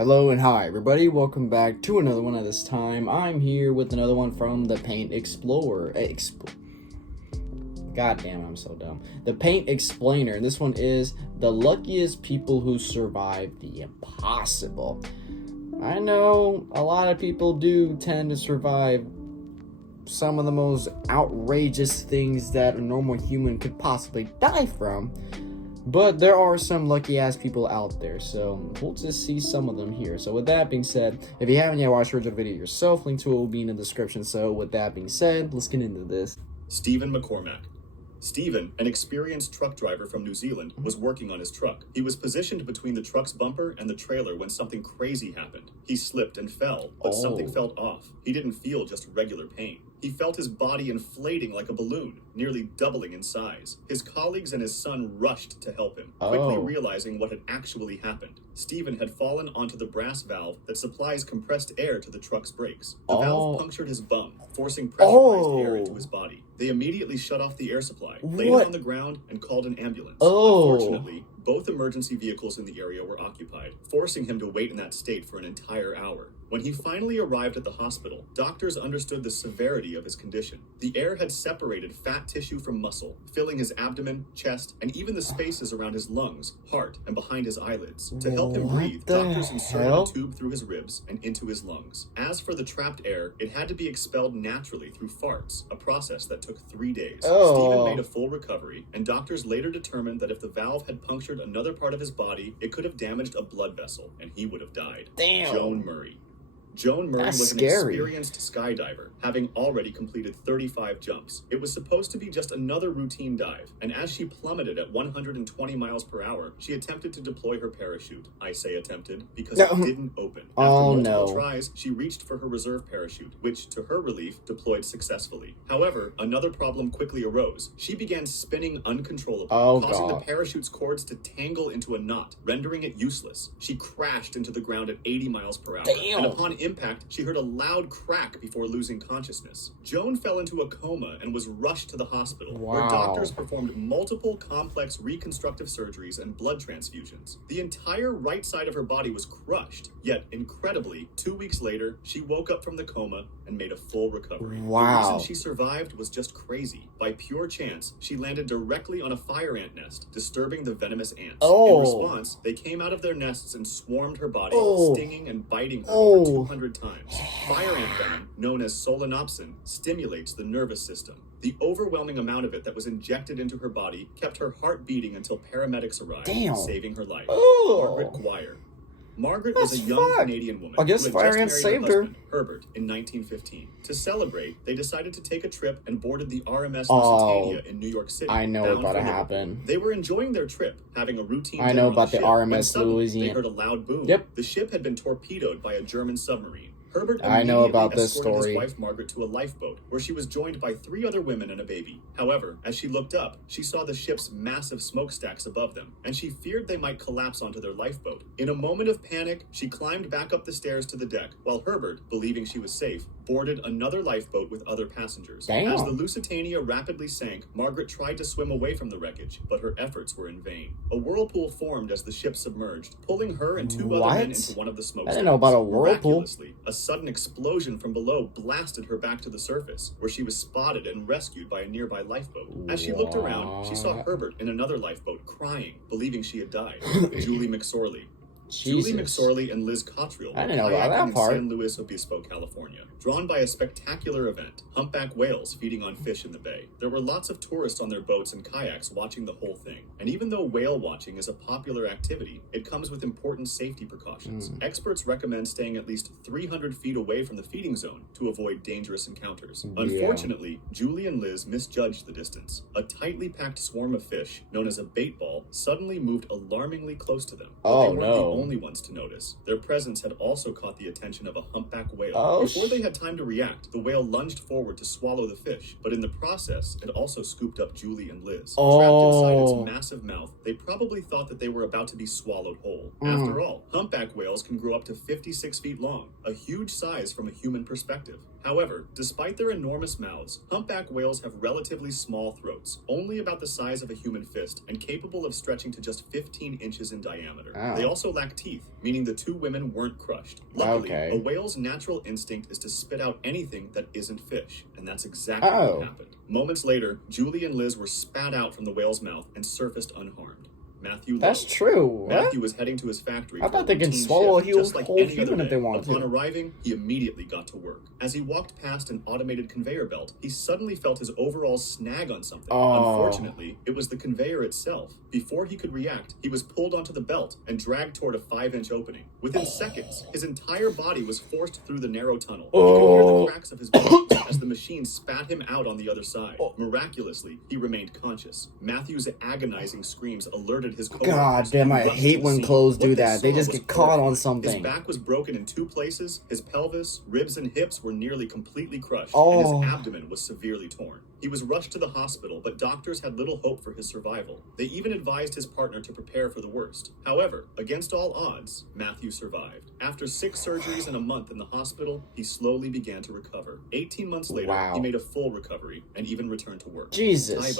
Hello and hi everybody, welcome back to another one. At this time I'm here with another one from the Paint Explorer. God damn, I'm so dumb. The Paint Explainer, and this one is the luckiest people who survive the impossible. I know a lot of people do tend to survive some of the most outrageous things that a normal human could possibly die from. But there are some lucky ass people out there, so we'll just see some of them here. So with that being said, if you haven't yet watched the original video yourself, link to it will be in the description. So with that being said, let's get into this. Stephen McCormack. Stephen, an experienced truck driver from New Zealand, was working on his truck. He was positioned between the truck's bumper and the trailer when something crazy happened. He slipped and fell, but something felt off. He didn't feel just regular pain. He felt his body inflating like a balloon, nearly doubling in size. His colleagues and his son rushed to help him, quickly realizing what had actually happened. Stephen had fallen onto the brass valve that supplies compressed air to the truck's brakes. The valve punctured his bum, forcing pressurized air into his body. They immediately shut off the air supply, laid him on the ground, and called an ambulance. Unfortunately, both emergency vehicles in the area were occupied, forcing him to wait in that state for an entire hour. When he finally arrived at the hospital, doctors understood the severity of his condition. The air had separated fat tissue from muscle, filling his abdomen, chest, and even the spaces around his lungs, heart, and behind his eyelids. To help him breathe, doctors inserted a tube through his ribs and into his lungs. As for the trapped air, it had to be expelled naturally through farts, a process that took 3 days. Stephen made a full recovery, and doctors later determined that if the valve had punctured another part of his body, it could have damaged a blood vessel, and he would have died. Joan Murray. Joan Murray was an experienced skydiver, having already completed 35 jumps. It was supposed to be just another routine dive, and as she plummeted at 120 miles per hour, she attempted to deploy her parachute. I say attempted because it didn't open. After multiple tries, she reached for her reserve parachute, which, to her relief, deployed successfully. However, another problem quickly arose. She began spinning uncontrollably, causing the parachute's cords to tangle into a knot, rendering it useless. She crashed into the ground at 80 miles per hour, and upon impact, she heard a loud crack before losing consciousness. Joan fell into a coma and was rushed to the hospital, where doctors performed multiple complex reconstructive surgeries and blood transfusions. The entire right side of her body was crushed, yet incredibly, 2 weeks later, she woke up from the coma and made a full recovery. The reason she survived was just crazy. By pure chance, she landed directly on a fire ant nest, disturbing the venomous ants. In response, they came out of their nests and swarmed her body, stinging and biting her over 200 times. Fire ant venom, known as solanopsin, stimulates the nervous system. The overwhelming amount of it that was injected into her body kept her heart beating until paramedics arrived, saving her life. Margaret Guire. Margaret was a young Canadian woman who had just married her husband, Herbert, in 1915. To celebrate, they decided to take a trip and boarded the RMS Lusitania in New York City. I know about to happen. They were enjoying their trip, having a routine I know about the RMS Louisiana. They heard a loud boom. The ship had been torpedoed by a German submarine. Herbert I know about this escorted story. his wife Margaret to a lifeboat, where she was joined by 3 other women and a baby. However, as she looked up, she saw the ship's massive smokestacks above them, and she feared they might collapse onto their lifeboat. In a moment of panic, she climbed back up the stairs to the deck, while Herbert, believing she was safe, boarded another lifeboat with other passengers. As the Lusitania rapidly sank, Margaret tried to swim away from the wreckage, but her efforts were in vain. A whirlpool formed as the ship submerged, pulling her and 2 other men into one of the smokestacks. I didn't know about a whirlpool. Miraculously, a sudden explosion from below blasted her back to the surface, where she was spotted and rescued by a nearby lifeboat. As she looked around, she saw Herbert in another lifeboat crying, believing she had died. Julie McSorley. Julie McSorley and Liz Cottrell were kayaking in San Luis Obispo, California, drawn by a spectacular event, humpback whales feeding on fish in the bay. There were lots of tourists on their boats and kayaks watching the whole thing. And even though whale watching is a popular activity, it comes with important safety precautions. Experts recommend staying at least 300 feet away from the feeding zone to avoid dangerous encounters. Unfortunately, Julie and Liz misjudged the distance. A tightly packed swarm of fish, known as a bait ball, suddenly moved alarmingly close to them. But they weren't the only ones to notice. Their presence had also caught the attention of a humpback whale. Before they had time to react, the whale lunged forward to swallow the fish, but in the process, it also scooped up Julie and Liz. Trapped inside its massive mouth, they probably thought that they were about to be swallowed whole. After all, humpback whales can grow up to 56 feet long, a huge size from a human perspective. However, despite their enormous mouths, humpback whales have relatively small throats, only about the size of a human fist and capable of stretching to just 15 inches in diameter. Oh. They also lack teeth, meaning the two women weren't crushed. Luckily, Okay. a whale's natural instinct is to spit out anything that isn't fish, and that's exactly Oh. what happened. Moments later, Julie and Liz were spat out from the whale's mouth and surfaced unharmed. Matthew That's Lowe. true. What? Matthew was heading to his factory. I for thought a they could routine swallow a shift, just like whole any other human if day. they wanted Upon to. arriving, he immediately got to work. As he walked past an automated conveyor belt, he suddenly felt his overalls snag on something. Oh. Unfortunately, it was the conveyor itself. Before he could react, he was pulled onto the belt and dragged toward a 5-inch opening. Within seconds, his entire body was forced through the narrow tunnel. He could hear the cracks of his bones as the machine spat him out on the other side. Miraculously, he remained conscious. Matthew's agonizing screams alerted his coworkers. God damn, I who rushed hate to the when scene. clothes do What they that. They saw just was get caught on horrifying. something. His back was broken in 2 places, his pelvis, ribs, and hips were nearly completely crushed, Oh. and his abdomen was severely torn. He was rushed to the hospital, but doctors had little hope for his survival. They even advised his partner to prepare for the worst. However, against all odds, Matthew survived. After 6 surgeries and a month in the hospital, he slowly began to recover. 18 months later, Wow. he made a full recovery and even returned to work. Jesus.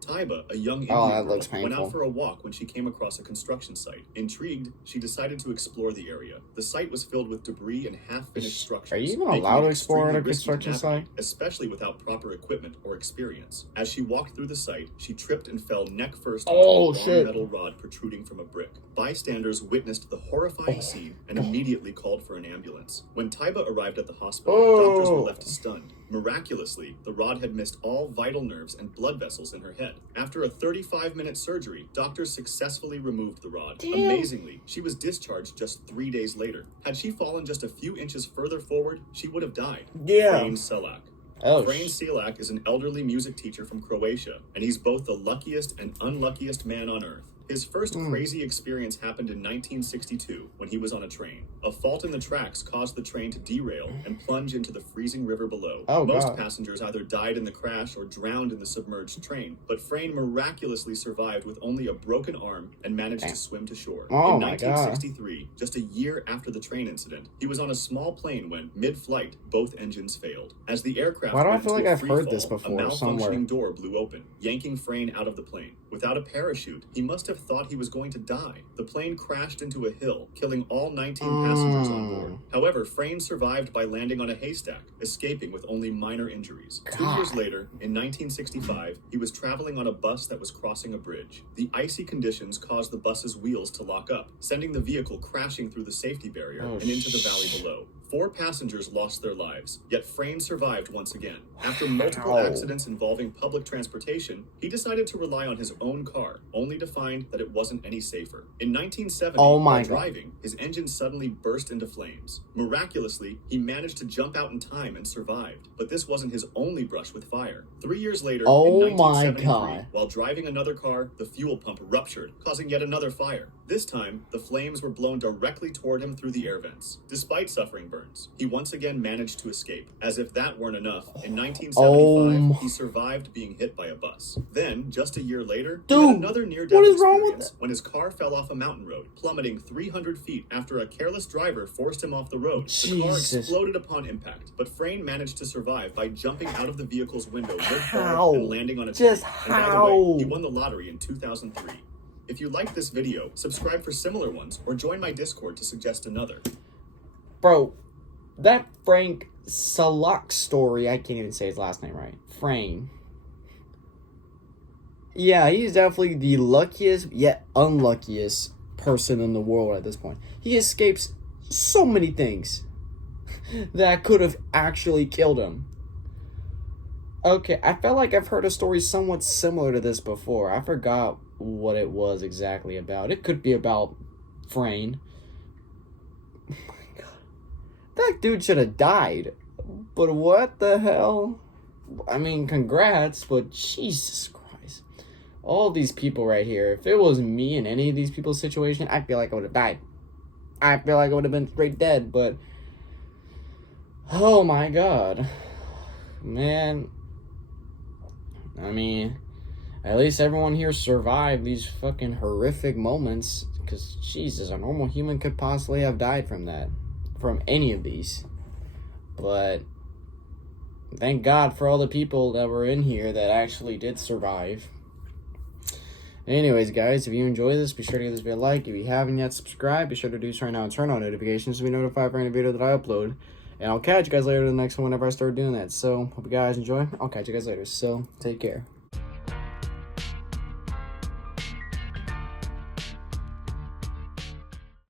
Taiba, a young Oh, Indian that girl, looks went painful. out for a walk when she came across a construction site. Intrigued, she decided to explore the area. The site was filled with debris and half-finished structures. Are you even making allowed it to explore at a extremely risky to construction navigate, site? especially without proper equipment or experience. As she walked through the site, she tripped and fell neck first onto Oh, a long shit. metal rod protruding from a brick. Bystanders witnessed the horrifying scene and immediately called for an ambulance. When Taiba arrived at the hospital, doctors were left stunned. Miraculously, the rod had missed all vital nerves and blood vessels in her head. After a 35-minute surgery, doctors successfully removed the rod. Damn. Amazingly, she was discharged just 3 days later. Had she fallen just a few inches further forward, she would have died. Yeah. Frane Selak. Oh, Frane Selak is an elderly music teacher from Croatia, and he's both the luckiest and unluckiest man on earth. His first crazy experience happened in 1962 when he was on a train. A fault in the tracks caused the train to derail and plunge into the freezing river below. Oh, Most God. passengers either died in the crash or drowned in the submerged train, but Frane miraculously survived with only a broken arm and managed to swim to shore. Oh, in my God. 1963, just a year after the train incident, he was on a small plane when, mid-flight, both engines failed. As the aircraft Why do I went feel into like a I've free heard this fall, before a malfunctioning somewhere? door blew open, yanking Frane out of the plane. Without a parachute, he must have thought he was going to die. The plane crashed into a hill, killing all 19 passengers on board. However, Frane survived by landing on a haystack, escaping with only minor injuries. 2 years God. later, in 1965, he was traveling on a bus that was crossing a bridge. The icy conditions caused the bus's wheels to lock up, sending the vehicle crashing through the safety barrier Oh, and into the valley below. 4 passengers lost their lives, yet Frane survived once again. After multiple Wow. accidents involving public transportation, he decided to rely on his own car, only to find that it wasn't any safer. In 1970, Oh my while God. driving, his engine suddenly burst into flames. Miraculously, he managed to jump out in time and survived. But this wasn't his only brush with fire. 3 years later, Oh in my 1973, God. while driving another car, the fuel pump ruptured, causing yet another fire. This time, the flames were blown directly toward him through the air vents. Despite suffering burns, he once again managed to escape. As if that weren't enough, in 1975, he survived being hit by a bus. Then, just a year later, he Dude, had another near-death what is wrong with experience when his car fell off a mountain road, plummeting 300 feet after a careless driver forced him off the road. The car Jesus. exploded upon impact, but Frane managed to survive by jumping out of the vehicle's window How? mid-fall and landing on a Just tree. And by the way, how? he won the lottery in 2003. If you liked this video, subscribe for similar ones or join my Discord to suggest another. Bro, that Frank Salak story, I can't even say his last name right. Frane. Yeah, he's definitely the luckiest, yet unluckiest person in the world at this point. He escapes so many things that could have actually killed him. Okay, I felt like I've heard a story somewhat similar to this before. I forgot what it was exactly about. It could be about Frane. Oh my God. That dude should have died. But what the hell? I mean, congrats, but Jesus Christ. All these people right here, if it was me in any of these people's situation, I feel like I would have died. I feel like I would have been straight dead, but... Oh my God. Man. I mean, at least everyone here survived these fucking horrific moments. Because, Jesus, a normal human could possibly have died from that. From any of these. But, Thank God for all the people that were in here that actually did survive. Anyways, guys, if you enjoy this, be sure to give this video a like. If you haven't yet, subscribe. Be sure to do so right now and turn on notifications to be notified for any video that I upload. And I'll catch you guys later in the next one whenever I start doing that. So, hope you guys enjoy. I'll catch you guys later. So, take care.